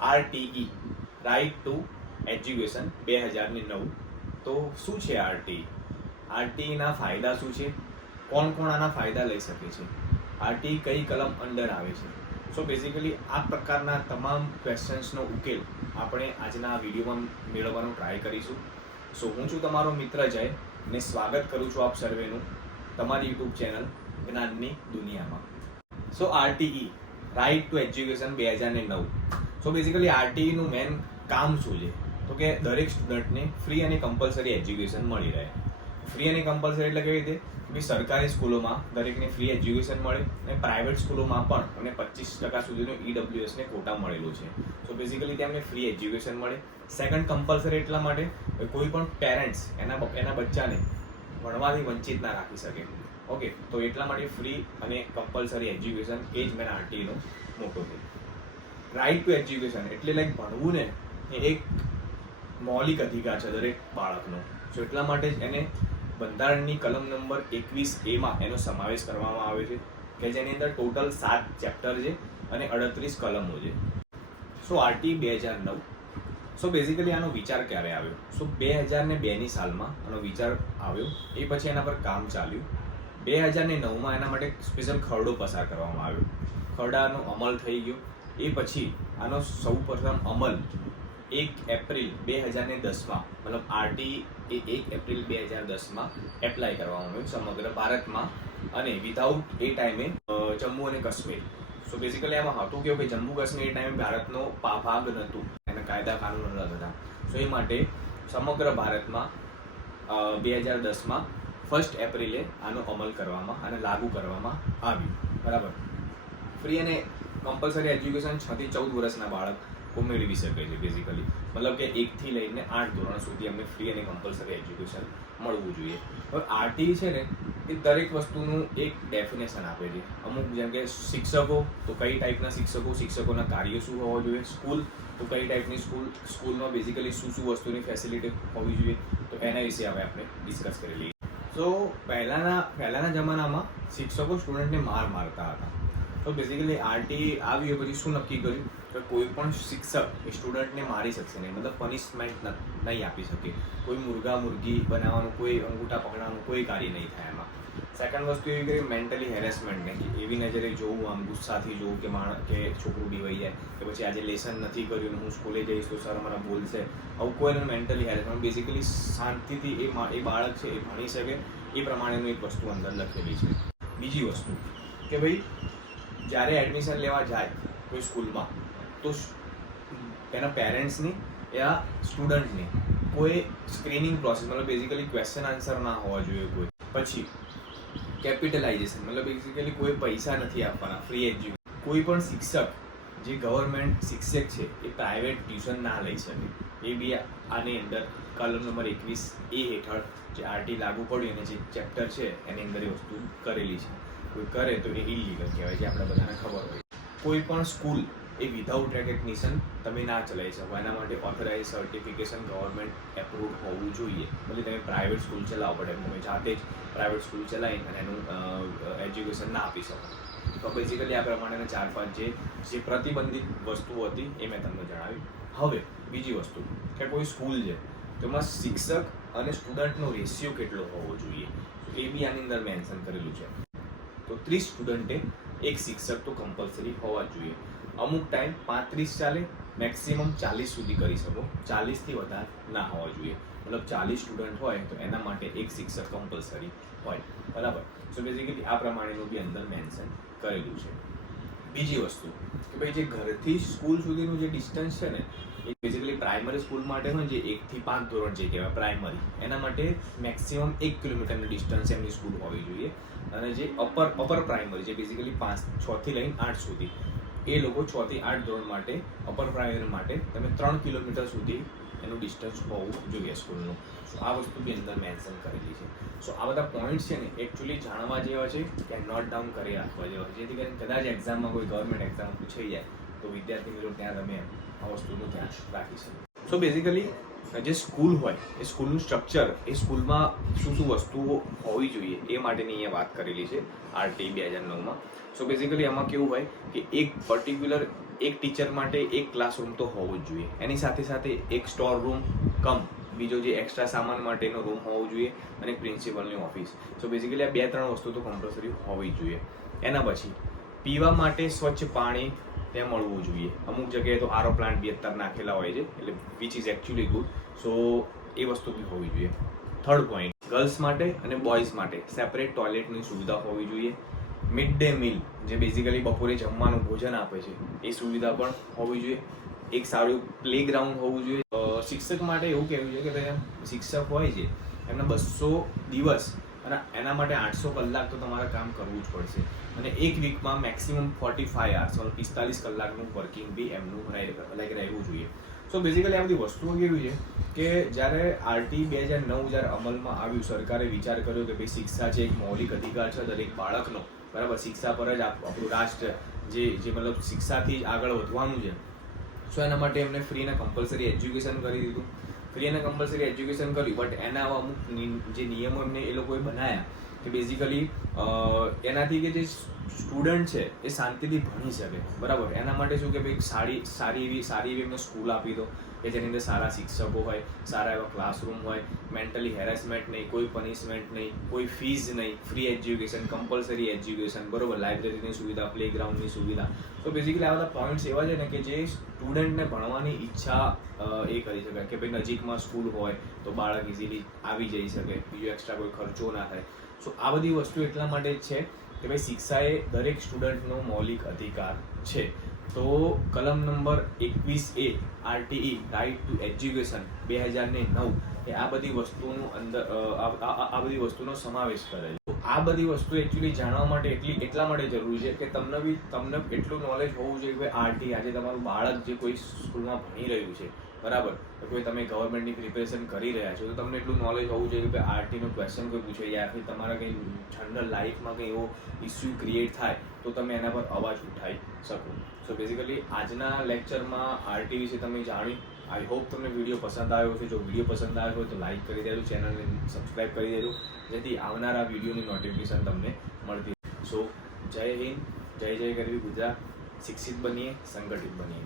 RTE right to education 2009. તો શું છે RTE ના ફાયદા શું છે, કોણ કોણ આના ફાયદા લઈ શકે છે, RTE કઈ કલમ અંડર આવે છે. સો બેઝિકલી આ પ્રકારના તમામ ક્વેશ્ચન્સનો ઉકેલ આપણે આજના વિડીયોમાં મેળવવાનો ટ્રાય કરીશું. સો હું છું તમારો મિત્ર જય ને સ્વાગત કરું છું આપ સર્વેનું તમારી યુટ્યુબ ચેનલ જ્ઞાનની દુનિયામાં. So RTE right to education 2009. So basically RTE નું મેન કામ શું છે, તો કે દરેક સ્ટુડન્ટને ફ્રી અને કમ્પલસરી એજ્યુકેશન મળી રહે. ફ્રી અને કમ્પલસરી એટલે કેવી રીતે કે સરકારી સ્કૂલોમાં દરેકને ફ્રી એજ્યુકેશન મળે અને પ્રાઇવેટ સ્કૂલોમાં પણ અને 25% સુધીનું EWS ને કોટા મળેલું છે. સો બેઝિકલી તેમને ફ્રી એજ્યુકેશન મળે. સેકન્ડ, કમ્પલસરી એટલા માટે કોઈ પણ પેરેન્ટ્સ એના બચ્ચાને ભણવાથી વંચિત ના રાખી શકે. ઓકે, તો એટલા માટે ફ્રી અને કમ્પલસરી એજ્યુકેશન એ જ મેન RTE નો મોટો છે. રાઇટ ટુ એજ્યુકેશન એટલે લાઈક ભણવું ને એ એક મૌલિક અધિકાર છે દરેક બાળકનો. સો એટલા માટે જ એને બંધારણની કલમ નંબર 21A એનો સમાવેશ કરવામાં આવે છે કે જેની અંદર ટોટલ 7 ચેપ્ટર છે અને 38 કલમો છે. સો RTE 2009. સો બેઝિકલી આનો વિચાર ક્યારે આવ્યો? સો 2002ની સાલમાં આનો વિચાર આવ્યો, એ પછી એના પર કામ ચાલ્યું. 2009માં એના માટે સ્પેશિયલ ખરડો પસાર કરવામાં આવ્યો, ખરડાનો અમલ થઈ ગયો. એ પછી આનો સૌ પ્રથમ અમલ 1 એપ્રિલ 2010માં, મતલબ RTE એ 1 એપ્રિલ 2010માં એપ્લાય કરવામાં આવ્યું સમગ્ર ભારતમાં અને વિધાઉટ એ ટાઈમે જમ્મુ અને કાશ્મીર. સો બેઝિકલી આમાં હતું કેવું કે જમ્મુ કાશ્મીર એ ટાઈમે ભારતનો ભાગ નહોતું, એના કાયદા કાનૂન અલગ હતા. સો એ માટે સમગ્ર ભારતમાં 2010માં 1 એપ્રિલે આનો અમલ કરવામાં અને લાગુ કરવામાં આવ્યું. બરાબર. ફ્રી અને કમ્પલસરી એજ્યુકેશન 6 થી 14 વર્ષના બાળકો મેળવી શકે છે. બેઝિકલી મતલબ કે 1 થી લઈને 8 ધોરણ સુધી અમને ફ્રી અને કમ્પલસરી એજ્યુકેશન મળવું જોઈએ. હવે RTE છે ને એ દરેક વસ્તુનું એક ડેફિનેશન આપે છે. અમુક જેમ કે શિક્ષકો, તો કઈ ટાઈપના શિક્ષકો, શિક્ષકોના કાર્યો શું હોવા જોઈએ. સ્કૂલ, તો કઈ ટાઈપની સ્કૂલમાં બેઝિકલી શું વસ્તુની ફેસિલિટી હોવી જોઈએ. તો એના વિશે હવે આપણે ડિસ્કસ કરી લઈએ. તો પહેલાના જમાનામાં શિક્ષકો સ્ટુડન્ટને મારતા હતા. તો બેઝિકલી RTE આવી પછી શું નક્કી કર્યું કે કોઈ પણ શિક્ષક એ સ્ટુડન્ટને મારી શકશે નહીં, મતલબ પનિશમેન્ટ નહીં આપી શકે. કોઈ મુર્ગી બનાવવાનું, કોઈ અંગૂઠા પકડવાનું કોઈ કાર્ય નહીં થાય એમાં. સેકન્ડ વસ્તુ એવી કરી મેન્ટલી હેરેસમેન્ટ નહીં, કે એવી નજરે જોવું, આમ ગુસ્સાથી જોવું કે છોકરું બીવાઈ જાય કે પછી આજે લેસન નથી કર્યું ને હું સ્કૂલે જઈશ તો સર મને બોલશે. આવું કોઈને મેન્ટલી હેરેસમેન્ટ, બેઝિકલી શાંતિથી એ બાળક છે એ ભણી શકે એ પ્રમાણેનું એક વસ્તુ અંદર લખેલી છે. બીજી વસ્તુ કે ભાઈ જ્યારે એડમિશન લેવા જાય કોઈ સ્કૂલમાં તો એના પેરેન્ટ્સની યા સ્ટુડન્ટની કોઈ સ્ક્રીનિંગ પ્રોસેસ, મતલબ બેઝિકલી ક્વેશ્ચન આન્સર ના હોવા જોઈએ કોઈ. પછી કેપિટલાઇઝેશન, મતલબ બેઝિકલી કોઈ પૈસા નથી આપવાના, ફ્રી એજ્યુકેશન. કોઈ પણ શિક્ષક જે ગવર્મેન્ટ શિક્ષક છે એ પ્રાઇવેટ ટ્યુશન ના લઈ શકે. એ બી આની અંદર કલમ નંબર 21A હેઠળ જે RTE લાગુ પડ્યું અને જે ચેપ્ટર છે એની અંદર એ વસ્તુ કરેલી છે. કોઈ કરે તો એ ઇલીગલ કહેવાય, જે આપણે બધાને ખબર હોય. કોઈ પણ સ્કૂલ એ વિધાઉટ રેકગ્નિશન તમે ના ચલાવી શકો. એના માટે ઓથોરાઇઝ સર્ટિફિકેશન ગવર્મેન્ટ એપ્રુવ હોવું જોઈએ. એટલે તમે પ્રાઇવેટ સ્કૂલ ચલાવો પડે, તમે જાતે જ પ્રાઇવેટ સ્કૂલ ચલાવી અને એનું એજ્યુકેશન ના આપી શકો. તો બેઝિકલી આ પ્રમાણેના 4-5 જે પ્રતિબંધિત વસ્તુઓ હતી એ મેં તમને જણાવી. હવે બીજી વસ્તુ કે કોઈ સ્કૂલ છે તો એમાં શિક્ષક અને સ્ટુડન્ટનો રેશિયો કેટલો હોવો જોઈએ, એ બી આની અંદર મેન્શન કરેલું છે. તો 30 સ્ટુડન્ટે 1 શિક્ષક તો કમ્પલસરી હોવા જ જોઈએ. અમુક ટાઈમ 35 ચાલે, મેક્સિમમ 40 સુધી કરી શકો, 40થી વધારે ના હોવા જોઈએ. મતલબ 40 સ્ટુડન્ટ હોય તો એના માટે 1 શિક્ષક કમ્પલસરી હોય. બરાબર. સો બેઝિકલી આ પ્રમાણેનું બી અંદર મેન્શન કરેલું છે. બીજી વસ્તુ કે ભાઈ જે ઘરથી સ્કૂલ સુધીનું જે ડિસ્ટન્સ છે ને એ બેઝિકલી પ્રાઇમરી સ્કૂલ માટે હોય, જે 1 થી 5 ધોરણ જે કહેવાય પ્રાઇમરી, એના માટે મેક્સિમમ 1 કિલોમીટરનું ડિસ્ટન્સ એમની સ્કૂલ હોવી જોઈએ. અને જે અપર પ્રાઇમરી જે બેઝિકલી 6 થી લઈને 8 સુધી, એ લોકો 6 થી 8 ધોરણ માટે અપર પ્રાઇમરી માટે તમે 3 કિલોમીટર સુધી એનું ડિસ્ટન્સ હોવું જોઈએ સ્કૂલનું. સો આ વસ્તુ બી અંદર મેન્શન કરેલી છે. સો આ બધા પોઈન્ટ્સ છે ને એકચ્યુઅલી જાણવા જેવા છે કે નોટ ડાઉન કરી રાખવા જેવા છે, જેથી કરીને કદાચ એક્ઝામમાં કોઈ ગવર્મેન્ટ એક્ઝામ પૂછાઈ જાય તો વિદ્યાર્થી મિત્રો ત્યાં તમે આ વસ્તુનું ધ્યાન રાખી શકો. સો બેઝિકલી જે સ્કૂલ હોય એ સ્કૂલનું સ્ટ્રક્ચર, એ સ્કૂલમાં શું વસ્તુઓ હોવી જોઈએ એ માટેની અહીંયા વાત કરેલી છે RTE 2009માં. સો બેઝિકલી આમાં કેવું હોય કે એક પર્ટિક્યુલર એક ટીચર માટે એક ક્લાસરૂમ તો હોવો જ જોઈએ, એની સાથે સાથે એક સ્ટોર રૂમ કમ બીજો જે એક્સ્ટ્રા સામાન માટેનો રૂમ હોવો જોઈએ અને પ્રિન્સિપલની ઓફિસ. સો બેઝિકલી આ 2-3 વસ્તુ તો કમ્પલસરી હોવી જ જોઈએ. એના પછી પીવા માટે સ્વચ્છ પાણી ત્યાં મળવું જોઈએ. અમુક જગ્યાએ તો આરો પ્લાન્ટ બી અત્યારે નાખેલા હોય છે, એટલે વિચ ઇઝ એકચ્યુઅલી ગુડ. સો એ વસ્તુ બી હોવી જોઈએ. થર્ડ પોઈન્ટ, ગર્લ્સ માટે અને બોયઝ માટે સેપરેટ ટોયલેટની સુવિધા હોવી જોઈએ. મિડ ડે મીલ જે બેઝિકલી બપોરે જમવાનું ભોજન આપે છે એ સુવિધા પણ હોવી જોઈએ. એક સારું પ્લે ગ્રાઉન્ડ હોવું જોઈએ. શિક્ષક માટે એવું કહેવું છે કે ભાઈ શિક્ષક હોય છે એમને 200 દિવસ અને એના માટે 800 કલાક તો તમારે કામ કરવું જ પડશે, અને એક વીકમાં મેક્સિમમ 45 hours 45 કલાકનું વર્કિંગ બી એમનું રહેવું જોઈએ. સો બેઝિકલી આ બધી વસ્તુઓ કેવી છે કે જ્યારે આરટી 2009 જ્યારે અમલમાં આવ્યું, સરકારે વિચાર કર્યો કે ભાઈ શિક્ષા છે એક મૌલિક અધિકાર છે દરેક બાળકનો, બરાબર, શિક્ષા પર જ આપણું રાષ્ટ્ર જે મતલબ શિક્ષાથી આગળ વધવાનું છે. સો એના માટે એમને ફ્રી અને કમ્પલસરી એજ્યુકેશન કરી દીધું. ફ્રી અને કમ્પલસરી એજ્યુકેશન કર્યું, બટ એના અમુક જે નિયમો એમને એ લોકોએ બનાવ્યા કે બેઝિકલી એનાથી કે જે સ્ટુડન્ટ છે એ શાંતિથી ભણી શકે, બરાબર. એના માટે શું કે ભાઈ સારી એવી એમને સ્કૂલ આપી દો કે જેની અંદર સારા શિક્ષકો હોય, સારા એવા ક્લાસરૂમ હોય, મેન્ટલી હેરેસમેન્ટ નહીં, કોઈ પનિશમેન્ટ નહીં, કોઈ ફીઝ નહીં, ફ્રી એજ્યુકેશન, કમ્પલસરી એજ્યુકેશન, બરાબર, લાઇબ્રેરીની સુવિધા, પ્લે ગ્રાઉન્ડની સુવિધા. તો બેઝિકલી આ બધા પોઈન્ટ્સ એવા છે ને કે જે સ્ટુડન્ટને ભણવાની ઈચ્છા એ કરી શકાય કે ભાઈ નજીકમાં સ્કૂલ હોય તો બાળક ઇઝીલી આવી જઈ શકે, બીજો એક્સ્ટ્રા કોઈ ખર્ચો ના થાય. સો આ બધી વસ્તુ એટલા માટે જ છે કે ભાઈ શિક્ષા એ દરેક સ્ટુડન્ટનો મૌલિક અધિકાર છે. તો કલમ number 21A RTE right to education 2009 એ આ બધી વસ્તુનું અંદર આ બધી વસ્તુનો સમાવેશ કરે છે. આ બધી વસ્તુ એકચ્યુઅલી જાણવા માટે એટલા માટે જરૂરી છે કે તમને એટલું નોલેજ હોવું જોઈએ કે આરટી આજે તમારું બાળક જે કોઈ સ્કૂલમાં ભણી રહ્યું છે, બરાબર, તો કોઈ તમે ગવર્મેન્ટની પ્રિપેરેશન કરી રહ્યા છો તો તમને એટલું નોલેજ હોવું જોઈએ કે આરટીનો ક્વેશ્ચન કોઈ પૂછે યા ફિર તમારા કંઈ જનરલ લાઈફમાં કંઈ એવો ઇસ્યુ ક્રિએટ થાય તો તમે એના પર અવાજ ઉઠાવી શકો. સો બેઝિકલી આજના લેક્ચરમાં આરટી વિશે તમે જાણ્યું. આઈ હોપ તમને વિડીયો પસંદ આવ્યો છે. જો વિડીયો પસંદ આવ્યો હોય તો લાઈક કરી દેજો, ચેનલને સબસ્ક્રાઈબ કરી દેજો, જેથી આવનારા વિડીયોની નોટિફિકેશન તમને મળતી. સો જય હિન્દ, જય ગરવી ગુજરાત. શિક્ષિત બનીએ, સંગઠિત બનીએ.